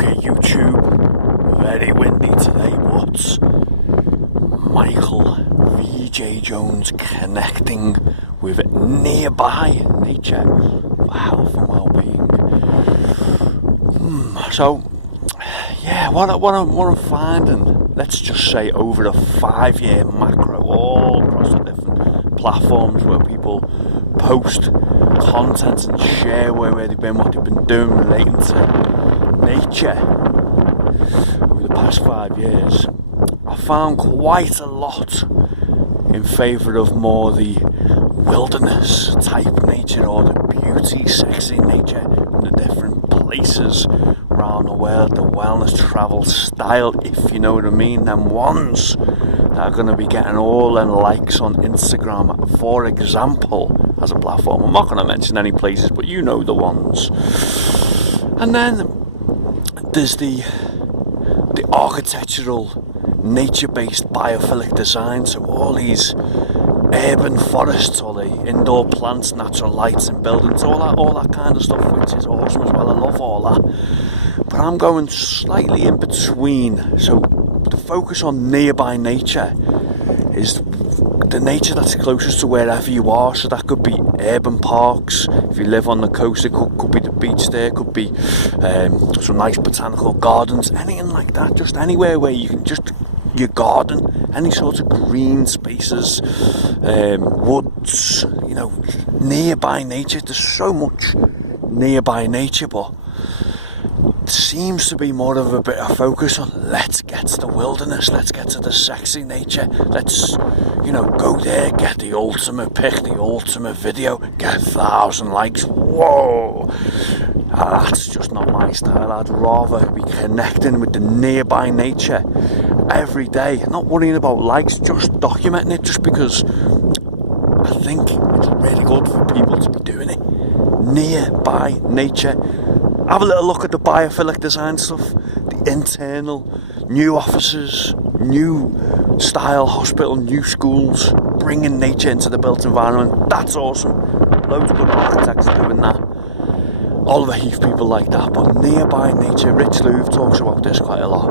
Okay, YouTube, very windy today, but Michael VJ Jones connecting with nearby nature for health and well-being. So, yeah, what I'm finding, let's just say over a 5-year macro, all across the different platforms where people post content and share where they've been, what they've been doing relating to nature over the past 5 years, I found quite a lot in favour of more the wilderness type nature, or the beauty, sexy nature in the different places around the world, the wellness travel style, if you know what I mean, them ones that are going to be getting all them likes on Instagram, for example, as a platform. I'm not going to mention any places, but you know the ones. And then there's the architectural, nature-based biophilic design, so all these urban forests, or the indoor plants, natural lights in buildings, all that kind of stuff, which is awesome as well. I love all that. But I'm going slightly in between. So the focus on nearby nature is the nature that's closest to wherever you are. So that could be urban parks. If you live on the coast, it could be the beach there, could be some nice botanical gardens, anything like that. Just anywhere where you can just your garden, any sort of green spaces, woods, nearby nature. There's so much nearby nature, but there seems to be more of a bit of focus on let's get to the wilderness, let's get to the sexy nature, let's go there, get the ultimate pic, the ultimate video, get 1,000 likes. Whoa, that's just not my style. I'd rather be connecting with the nearby nature every day, not worrying about likes, just documenting it, just because I think it's really good for people to be doing it. Nearby nature. Have a little look at the biophilic design stuff, the internal, new offices, new style hospital, new schools, bringing nature into the built environment. That's awesome. Loads of good architects doing that. Oliver Heath, people like that. But nearby nature, Rich Louvre talks about this quite a lot.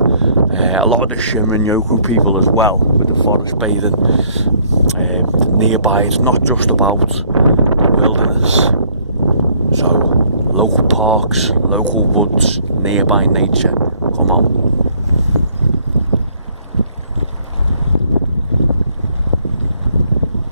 A lot of the Shinrin-yoku people as well, with the forest bathing. Nearby, it's not just about the wilderness. So, local parks, local woods, nearby nature. Come on.